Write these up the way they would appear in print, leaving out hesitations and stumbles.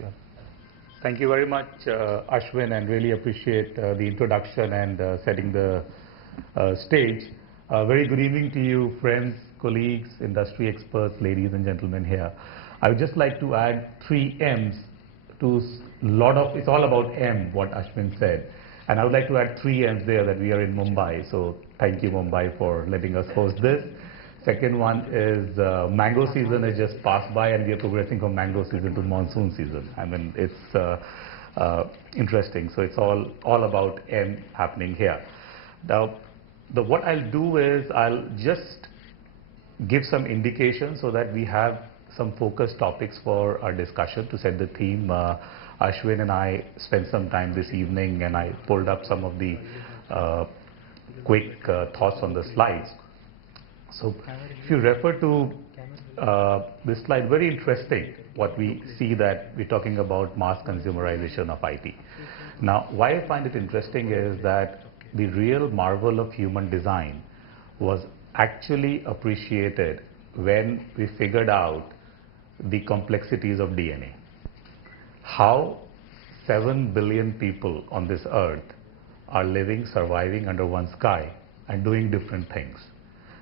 Yeah. Thank you very much, Ashwin, and really appreciate the introduction and setting the stage. Very good evening to you, friends, colleagues, industry experts, ladies and gentlemen here. I would just like to add three M's to lot of, it's all about M, what Ashwin said. And I would like to add three M's there that we are in Mumbai. So thank you, Mumbai, for letting us host this. Second one is mango season has just passed by and we are progressing from mango season to monsoon season. I mean, it's interesting. So it's all about M happening here. Now, what I'll do is I'll just give some indication so that we have some focused topics for our discussion to set the theme. Ashwin and I spent some time this evening and I pulled up some of the quick thoughts on the slides. So if you refer to this slide, very interesting what we see that we're talking about mass consumerization of IT. Now, why I find it interesting is that the real marvel of human design was actually appreciated when we figured out the complexities of DNA. How 7 billion people on this earth are living, surviving under one sky and doing different things.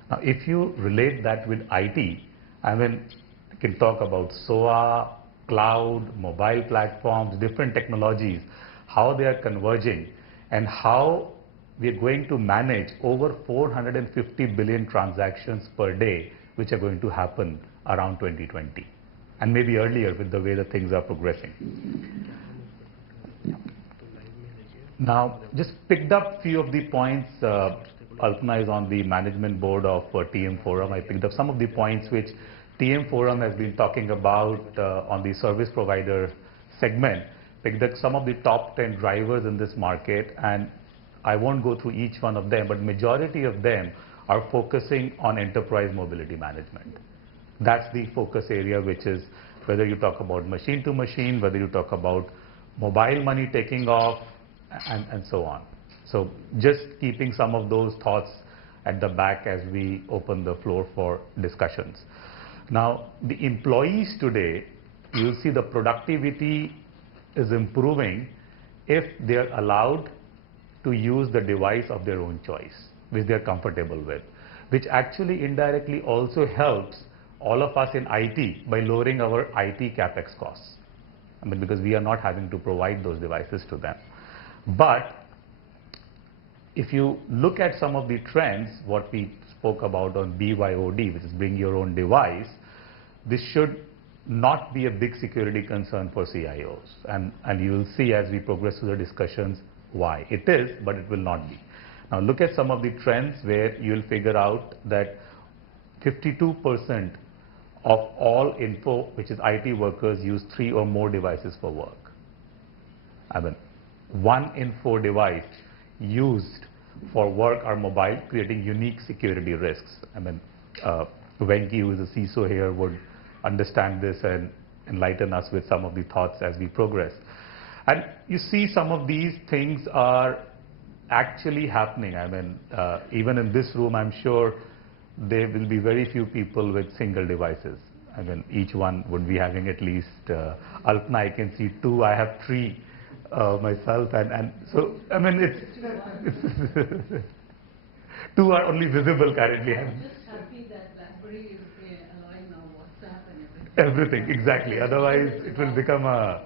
Now, if you relate that with IT, I mean, you can talk about SOA, cloud, mobile platforms, different technologies, how they are converging, and how we are going to manage over 450 billion transactions per day, which are going to happen around 2020, and maybe earlier with the way the things are progressing. Now, just picked up few of the points. Alpna is on the management board of TM Forum. I picked up some of the points which TM Forum has been talking about on the service provider segment. Picked up some of the top 10 drivers in this market, and I won't go through each one of them, but majority of them are focusing on enterprise mobility management. That's the focus area, which is whether you talk about machine to machine, whether you talk about mobile money taking off, and so on. So just keeping some of those thoughts at the back as we open the floor for discussions. Now, the employees today, you'll see the productivity is improving if they're allowed to use the device of their own choice, which they're comfortable with, which actually indirectly also helps all of us in IT by lowering our IT capex costs. I mean, because we are not having to provide those devices to them. But if you look at some of the trends, what we spoke about on BYOD, which is bring your own device, this should not be a big security concern for CIOs. And you will see as we progress through the discussions why. It is, but it will not be. Now look at some of the trends where you will figure out that 52% of all info, which is IT workers, use 3 or more devices for work. I mean, 1 in 4 device used for work are mobile, creating unique security risks. I mean, Venki, who is a CISO here, would understand this and enlighten us with some of the thoughts as we progress. And you see some of these things are actually happening. I mean, even in this room, I'm sure there will be very few people with single devices. I mean, each one would be having at least, Alpna, I can see 2, I have 3. Myself and so I mean it's 2 are only visible currently. I'm just happy that BlackBerry is allowing now WhatsApp and everything exactly. Otherwise, it will become a.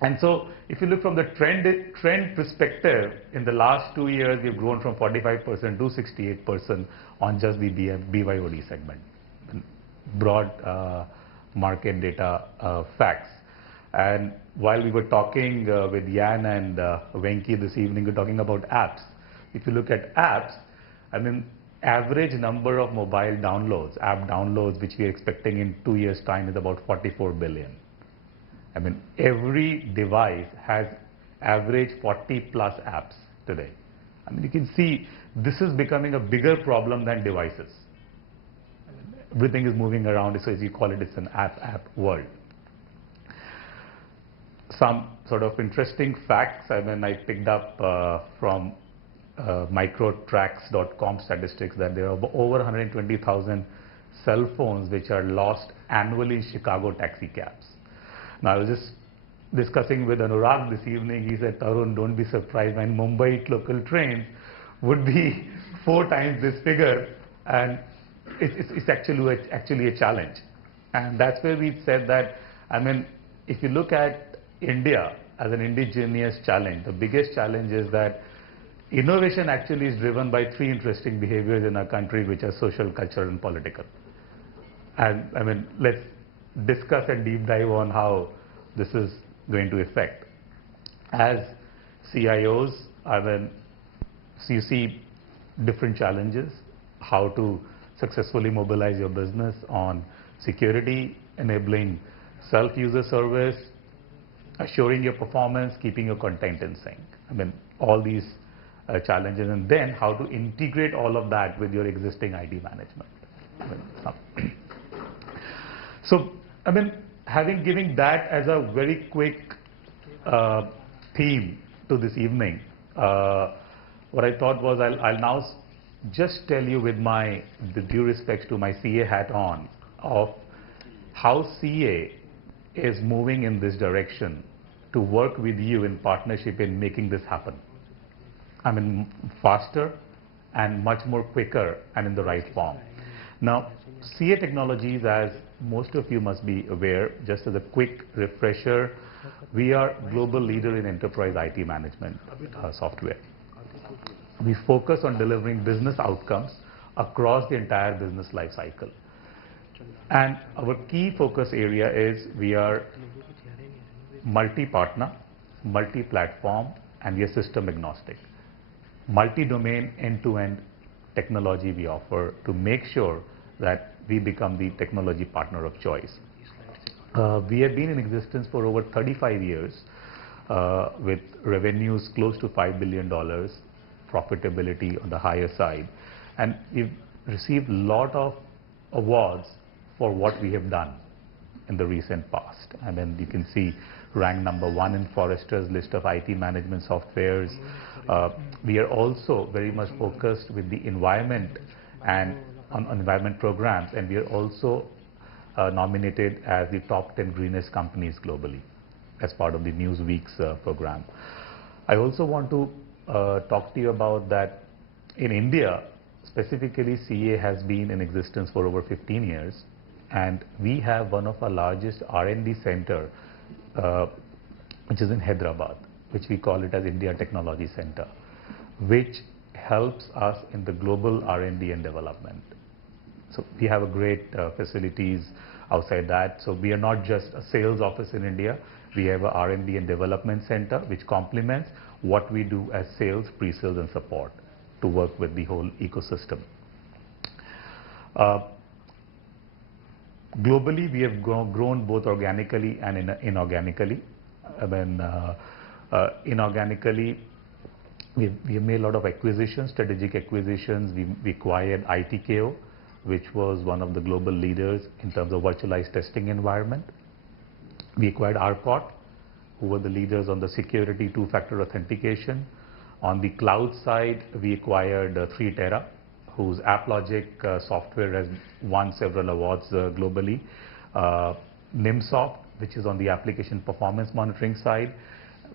And so, if you look from the trend perspective, in the last 2 years, we've grown from 45% to 68% on just the BYOD segment. Broad market data facts. And while we were talking with Jan and Venki this evening, we're talking about apps. If you look at apps, I mean, average number of mobile downloads, app downloads, which we are expecting in 2 years' time is about 44 billion. I mean, every device has average 40 plus apps today. I mean, you can see this is becoming a bigger problem than devices. Everything is moving around, so as you call it, it's an app world. Some sort of interesting facts, I mean, I picked up from microtracks.com statistics that there are over 120,000 cell phones which are lost annually in Chicago taxi cabs. Now, I was just discussing with Anurag this evening. He said, Tarun, don't be surprised when Mumbai local trains would be 4 times this figure, and it's actually a challenge. And that's where we said that, I mean, if you look at India as an indigenous challenge, the biggest challenge is that innovation actually is driven by 3 interesting behaviors in our country, which are social, cultural, and political. And I mean, let's discuss and deep dive on how this is going to affect. As CIOs, I mean, so you see different challenges, how to successfully mobilize your business on security, enabling self-user service, assuring your performance, keeping your content in sync. I mean, all these challenges, and then how to integrate all of that with your existing ID management. I mean, so, I mean, giving that as a very quick theme to this evening, what I thought was I'll now just tell you with the due respects to my CA hat on, of how CA is moving in this direction to work with you in partnership in making this happen. I mean, faster and much more quicker and in the right form. Now, CA Technologies, as most of you must be aware, just as a quick refresher, we are global leader in enterprise IT management software. We focus on delivering business outcomes across the entire business life cycle. And our key focus area is we are multi-partner, multi-platform, and we are system agnostic. Multi-domain, end-to-end technology we offer to make sure that we become the technology partner of choice. We have been in existence for over 35 years with revenues close to $5 billion, profitability on the higher side, and we've received a lot of awards for what we have done in the recent past. And then you can see ranked number 1 in Forrester's list of IT management softwares. We are also very much focused with the environment and on environment programs, and we are also nominated as the top 10 greenest companies globally as part of the Newsweek's program. I also want to talk to you about that in India, specifically CA has been in existence for over 15 years, and we have one of our largest R&D center, which is in Hyderabad, which we call it as India Technology Center, which helps us in the global R&D and development. So we have a great facilities outside that. So we are not just a sales office in India. We have a R&D and development center which complements what we do as sales, pre-sales, and support to work with the whole ecosystem. Globally, we have grown both organically and inorganically. I mean, inorganically, we have made a lot of acquisitions, strategic acquisitions. We acquired ITKO, which was one of the global leaders in terms of virtualized testing environment. We acquired Arcot, who were the leaders on the security 2-factor authentication. On the cloud side, we acquired 3Tera, whose AppLogic software has won several awards globally. Nimsoft, which is on the application performance monitoring side.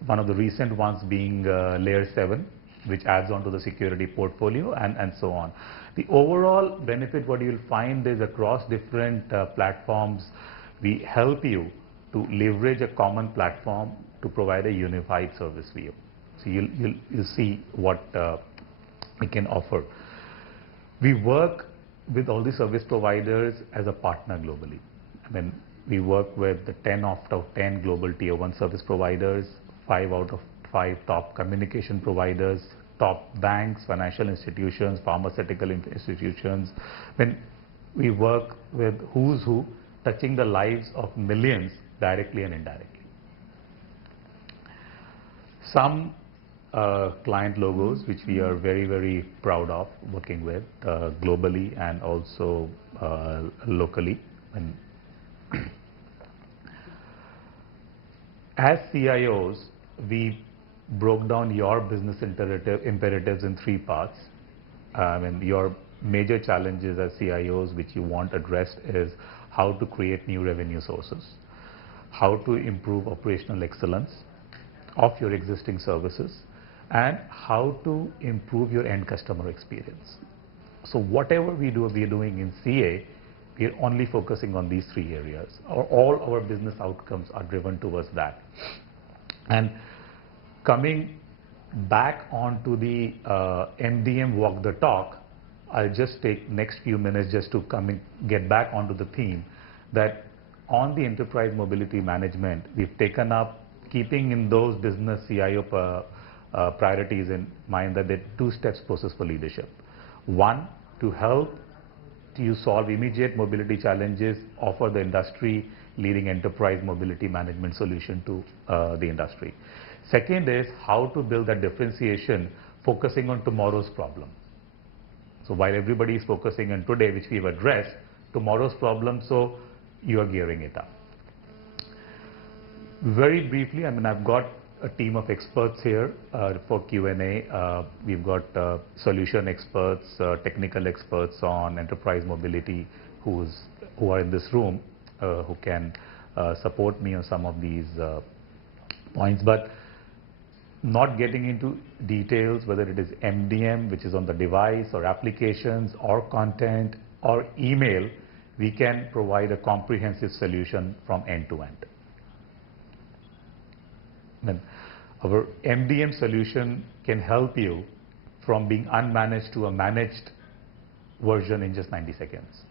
One of the recent ones being Layer 7, which adds on to the security portfolio, and so on. The overall benefit, what you'll find is across different platforms, we help you to leverage a common platform to provide a unified service view. So you'll see what we can offer. We work with all the service providers as a partner globally. I mean, we work with the 10 out of 10 global tier 1 service providers, 5 out of 5 top communication providers, top banks, financial institutions, pharmaceutical institutions. When we work with who's who, touching the lives of millions directly and indirectly. Some client logos which we are very, very proud of working with globally and also locally. And as CIOs, we broke down your business imperatives in 3 parts. I mean, your major challenges as CIOs which you want addressed is how to create new revenue sources, how to improve operational excellence of your existing services, and how to improve your end customer experience. So whatever we are doing in CA, we are only focusing on these three areas. All our business outcomes are driven towards that. And coming back onto the MDM walk the talk, I'll just take next few minutes just to get back onto the theme that on the enterprise mobility management, we've taken up, keeping in those business CIO priorities in mind, that there are two steps process for leadership. One, to help you solve immediate mobility challenges, offer the industry leading enterprise mobility management solution to the industry. Second is how to build that differentiation, focusing on tomorrow's problem. So while everybody is focusing on today, which we've addressed, tomorrow's problem, so you are gearing it up. Very briefly, I've got a team of experts here for Q&A. We've got solution experts, technical experts on enterprise mobility who are in this room, who can support me on some of these points. But not getting into details, whether it is MDM, which is on the device, or applications, or content, or email, we can provide a comprehensive solution from end to end. Then our MDM solution can help you from being unmanaged to a managed version in just 90 seconds.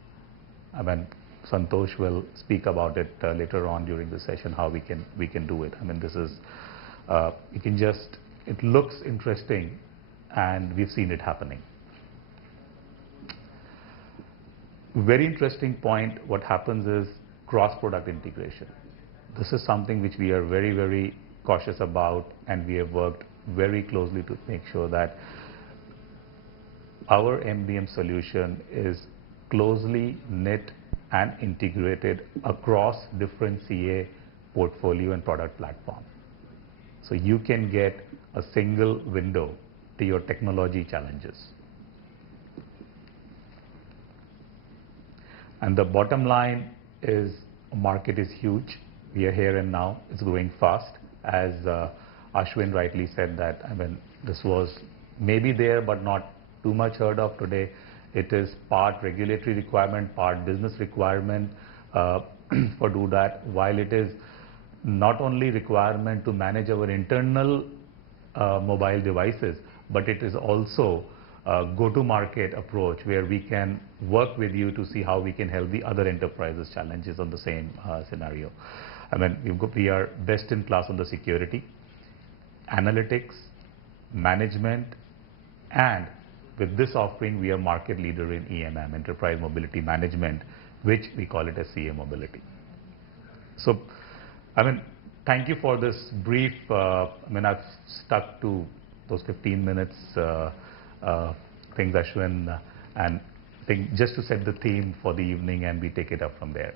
Santosh will speak about it later on during the session, how we can do it. This is, it looks interesting, and we've seen it happening. Very interesting point, what happens is cross-product integration. This is something which we are very, very cautious about, and we have worked very closely to make sure that our MDM solution is closely knit and integrated across different CA portfolio and product platform. So you can get a single window to your technology challenges. And the bottom line is, market is huge. We are here and now. It's growing fast. As Ashwin rightly said that, this was maybe there, but not too much heard of today. It is part regulatory requirement, part business requirement for do that. While it is not only requirement to manage our internal mobile devices, but it is also a go-to-market approach where we can work with you to see how we can help the other enterprises challenges on the same scenario. We are best in class on the security, analytics, management, and with this offering, we are market leader in EMM, Enterprise Mobility Management, which we call it as CA Mobility. So, thank you for this brief. I've stuck to those 15 minutes things, Ashwin, and I think just to set the theme for the evening, and we take it up from there.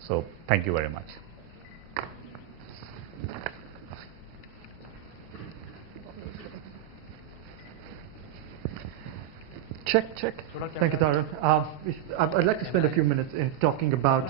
So, thank you very much. Check. Thank you, Tarun. I'd like to spend a few minutes in talking about